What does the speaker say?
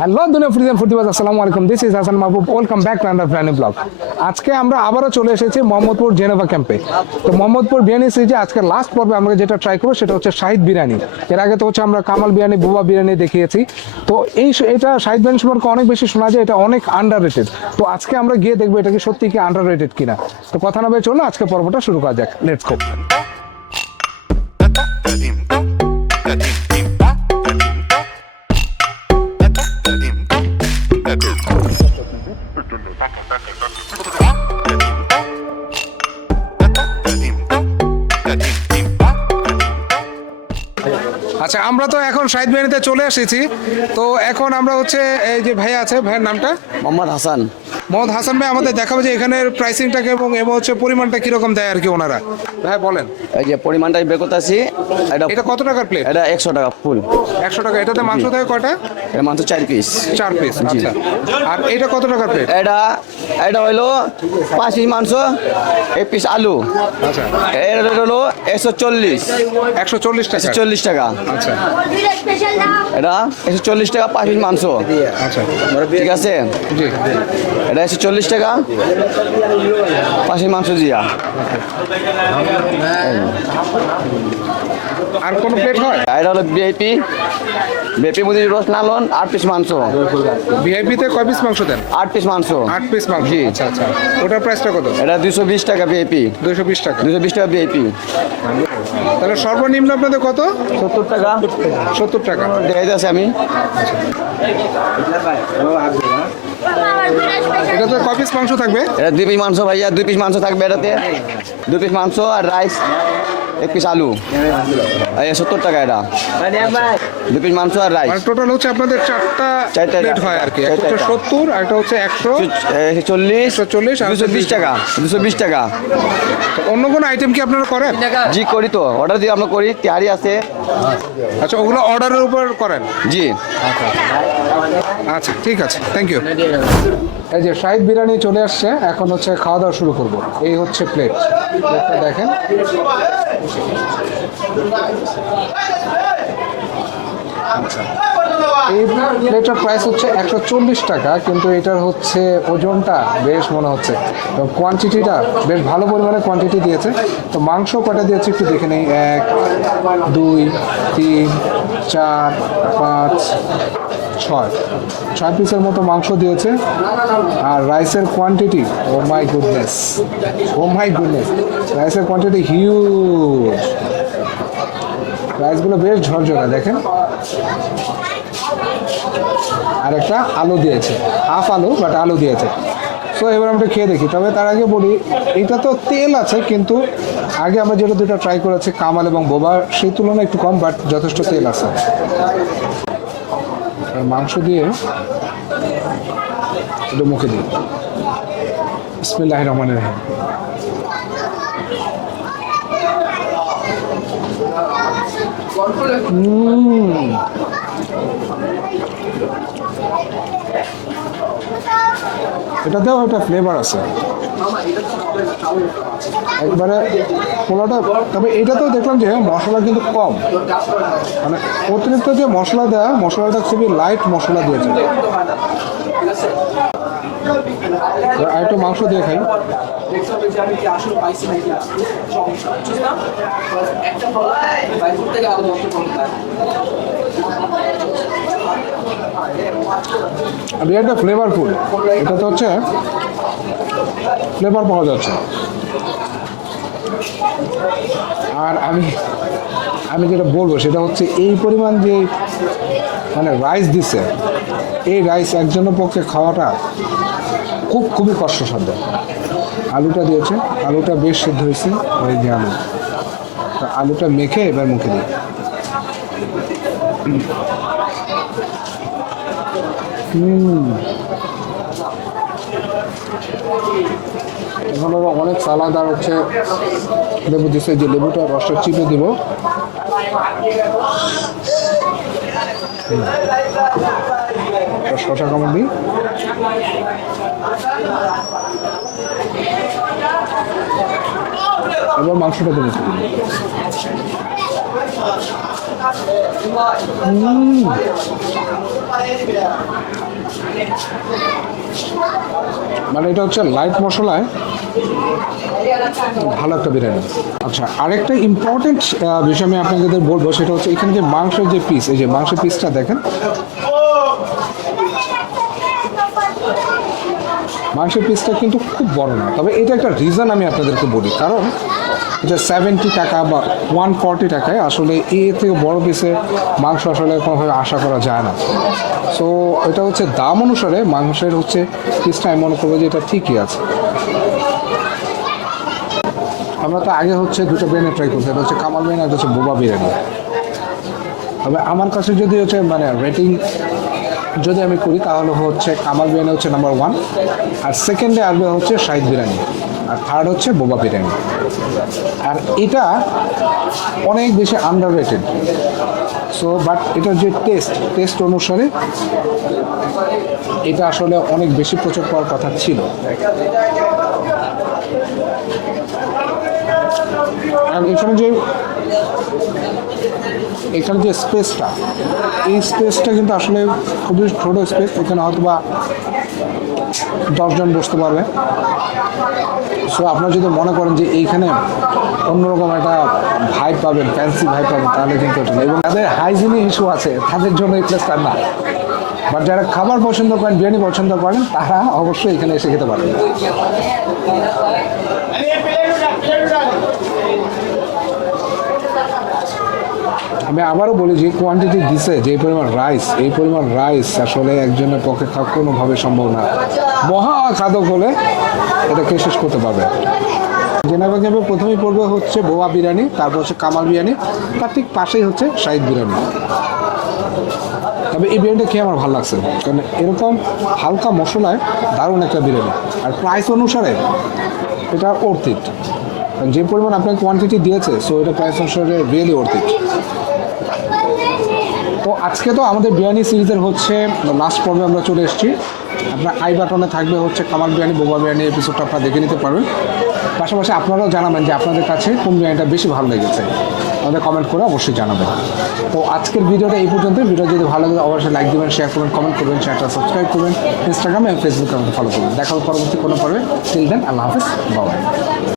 Hello দুনিয়া Friesen ফুটিবাজ, আসসালামু আলাইকুম। This is Hasan Mahbub, welcome back to under প্ল্যানি ব্লগ। আজকে আমরা আবারও চলে এসেছি মোহাম্মদপুর জেনেভা ক্যাম্পে। তো মোহাম্মদপুর বিরিয়ানি সিরিজে আজকে লাস্ট পর্বে আমরা যেটা ট্রাই করবো সেটা হচ্ছে শাহিদ বিরিয়ানি। এর আগে তো হচ্ছে আমরা কামাল বিরিয়ানি, বুবা বিরিয়ানি দেখিয়েছি। তো এটা শাহিদ বিরিয়ানি সম্পর্কে অনেক বেশি শোনা যায়, এটা অনেক আন্ডার রেটেড। তো আজকে আমরা গিয়ে দেখবো এটা কি সত্যি কি আন্ডার রেটেড কিনা। তো কথা না বলে চলো আজকে পর্বটা শুরু করা যাক, লেটস গো। আচ্ছা, আমরা তো এখন শাহিদ বিরিয়ানিতে চলে এসেছি। তো এখন আমরা হচ্ছে এই যে ভাই আছে, ভাইয়ের নামটা মোহাম্মদ হাসান। মোহাম্মদ হাসান ভাই আমাদের দেখাবে যে এখানের প্রাইসিংটাকে এবং হচ্ছে পরিমাণটা কিরকম দেয় আর কি ওনারা। ভাই বলেন। এই যে পরিমাণটাই বের করতেছি। এটা কত টাকার প্লেট? এটা 100 টাকা ফুল। 100 টাকা। এটাতে মাংস থাকে কয়টা? এটা মাংস 4 পিস। 4 পিস, আচ্ছা। আর এটা কত টাকার প্লেট? এটা হলো 5 পিস মাংস, 1 পিস আলু। আচ্ছা, এটা হলো 140 টাকা। 140 টাকা। আচ্ছা, এটা 140 টাকা 5 পিস মাংস। আচ্ছা, ঠিক আছে। জি। এটা 140 টাকা 5 পিস মাংস দিয়া। আর কোন প্লেট হয়? এটা হলো ভিআইপি মধ্যে রোস্ট নালন 8 পিস মাংস। ভিআইপি তে কয় পিস মাংস দেন? 8 পিস মাংস। 8 পিস মাংস। জি। আচ্ছা আচ্ছা। ওটার প্রাইসটা কত? এটা 220 টাকা ভিআইপি। 220 টাকা। 220 টাকা ভিআইপি। তাহলে সর্বনিম্ন আপনাদের কত? 70 টাকা। 70 টাকা দেখাই যাচ্ছে আমি। এটাতে কয় পিস মাংস থাকবে? এটা 2 পিস মাংস ভাইয়া, 2 পিস মাংস থাকবে এটাতে। 2 পিস মাংস আর রাইস, 1 পিস আলু। এই 70 টাকা এটা। 2 পিস মাংস আর রাইস। মানে টোটাল হচ্ছে আপনাদের চারটা প্লেট হয় আর কি। একটা হচ্ছে 70, আর একটা হচ্ছে 140 140 আর 220 টাকা। 220 টাকা। অন্য কোনো আইটেম কি আপনারা করেন? জি করি তো, অর্ডার দিয়ে আমরা করি, তৈরি আছে। আচ্ছা, ওগুলো অর্ডারের উপর করেন? জি। আচ্ছা, ঠিক আছে, থ্যাংক ইউ। এই যে শাহিদ বিরিয়ানি চলে আসছে, এখন হচ্ছে খাওয়া দাওয়া শুরু করব। এই হচ্ছে প্লেটটা দেখেন। আচ্ছা, এই প্লেটের প্রাইস হচ্ছে 140 টাকা, কিন্তু এটার হচ্ছে ওজনটা বেশ মনে হচ্ছে, এবং কোয়ান্টিটিটা বেশ ভালো পরিমাণে কোয়ান্টিটি দিয়েছে। তো মাংস কটা দিয়েছে একটু দেখে নেই। 1 2 3 4 5 6 পিসের মতো মাংস দিয়েছে। আর রাইসের কোয়ান্টিটি, ও মাই গুডনেস, রাইসের কোয়ান্টিটি হিউজ। রাইসগুলো বেশ ঝরঝরা দেখেন। আর একটা আলু দিয়েছে, হাফ আলু, বাট আলু দিয়েছে। সো এবার আমরা খেয়ে দেখি। তবে তার আগে বলি, এটা তো তেল আছে, কিন্তু আগে আমরা যেটা দুটো ট্রাই করেছি কামাল এবং বোবা, সেই তুলনায় একটু কম, বাট যথেষ্ট তেল আছে। আর মাংস দিয়ে একটু মুখে দিই। বিসমিল্লাহির রহমানির রহিম। এটাতেও একটা ফ্লেভার আছে একবারে পোলাটা। তবে এটাতেও দেখলাম যে মশলা কিন্তু কম, মানে অতিরিক্ত যে মশলা দেওয়া, মশলাটা খুবই লাইট মশলা দিয়েছে। আর একটু মাংস দিয়ে খাই। বিরিয়ানিটা ফ্লেভারফুল, এটা তো হচ্ছে ফ্লেভার পাওয়া যাচ্ছে। আর আমি যেটা বলবো সেটা হচ্ছে এই পরিমাণ যে মানে রাইস দিছে, এই রাইস একজনের পক্ষে খাওয়াটা খুবই কষ্টসাধ্য। আলুটা দিয়েছে, আলুটা বেশ সিদ্ধ হয়েছে। ওই যে আলুটা মেখে এবার মুখে দিই। এখানে অনেক সালাদ আর হচ্ছে লেবু দিচ্ছে, যে লেবুটা রসটা চিপে দিব। শসা কামড় দিই। এবার মাংসটা দেবো। মানে এটা হচ্ছে লাইট মশলায় ভালো একটা বিরিয়ানি। আচ্ছা, আরেকটা ইম্পর্টেন্ট বিষয় আমি আপনাদের বলবো, সেটা হচ্ছে এখানে যে মাংসের যে পিস, এই যে মাংসের পিসটা দেখেন, মাংসের পিসটা কিন্তু খুব বড় না। তবে এটা একটা রিজন আমি আপনাদেরকে বলি, কারণ এটা 70 টাকা বা 140 টাকায় আসলে এর থেকে বড় পিসে মাংস আসলে কোনোভাবে আশা করা যায় না। সো এটা হচ্ছে দাম অনুসারে মাংসের হচ্ছে পিসটা আমি মনে করবো যে এটা ঠিকই আছে। আমরা তো আগে হচ্ছে দুটো বিরিয়ানি ট্রাই করছি, এটা হচ্ছে কামাল বিরিয়ানি, এটা হচ্ছে বোবা বিরিয়ানি। তবে আমার কাছে যদি হচ্ছে মানে রেটিং যদি আমি করি, তাহলে হচ্ছে কামাল বিরিয়ানি হচ্ছে নাম্বার 1, আর সেকেন্ডে আসবে হচ্ছে শাহিদ বিরিয়ানি, আর থার্ড হচ্ছে বোবা বিরিয়ানি। আর এটা অনেক বেশি আন্ডার রেটেড। সো বাট এটার যে টেস্ট অনুসারে এটা আসলে অনেক বেশি প্রচার পাওয়ার কথা ছিল। আর এখানে যে স্পেসটা, এই স্পেসটা কিন্তু আসলে খুবই ছোটো স্পেস। এখানে হয়তো বা 10 জন বসতে পারবে। সো আপনারা যদি মনে করেন যে এইখানে অন্যরকম একটা ভাইব পাবেন, ফ্যান্সি ভাইব পাবেন, তাহলে কিন্তু এটা না। এবং যাদের হাইজিনিক ইস্যু আছে তাদের জন্য এই প্লেসটা না। বাট যারা খাবার পছন্দ করেন, বিরিয়ানি পছন্দ করেন, তারা অবশ্যই এখানে এসে খেতে পারেন। আমি আবারও বলি, যে কোয়ান্টিটি দিছে, যে পরিমাণ রাইস, এই পরিমাণ রাইস আসলে একজনের পক্ষে খাওয়া কোনোভাবে সম্ভব না। মহা খাদক হলে এটা কে শেষ করতে পারবে। জেনেভা ক্যাম্পে প্রথমেই পড়বে হচ্ছে বোবা বিরিয়ানি, তারপর হচ্ছে কামাল বিরিয়ানি, তার ঠিক পাশেই হচ্ছে শাহিদ বিরিয়ানি। তবে এই বিরিয়ানিটা খেয়ে আমার ভালো লাগছে, কারণ এরকম হালকা মশলায় দারুণ একটা বিরিয়ানি। আর প্রাইস অনুসারে এটা ওর্থ ইট, যে পরিমাণ আপনার কোয়ান্টিটি দিয়েছে, সো এটা প্রাইস অনুসারে রিয়েলি ওর্থ ইট। তো আজকে তো আমাদের বিরিয়ানি সিরিজের হচ্ছে লাস্ট পর্বে আমরা চলে এসেছি। আপনার আই বাটনে থাকবে হচ্ছে কামাল বিরিয়ানি, বোবা বিরিয়ানি এপিসোডটা আপনারা দেখে নিতে পারবেন। পাশাপাশি আপনারাও জানাবেন যে আপনাদের কাছে কোন বিরিয়ানিটা বেশি ভালো লেগেছে, আমাদের কমেন্ট করে অবশ্যই জানাবেন। তো আজকের ভিডিওটা এই পর্যন্ত। ভিডিও যদি ভালো লাগে অবশ্যই লাইক দেবেন, শেয়ার করবেন, কমেন্ট করবেন, চ্যানেলটা সাবস্ক্রাইব করবেন, ইনস্টাগ্রাম এবং ফেসবুকে আমাকে ফলো করবেন। দেখা হবে পরবর্তী কোনো পর্বে। টিল দেন, আল্লাহ হাফেজ, বাই।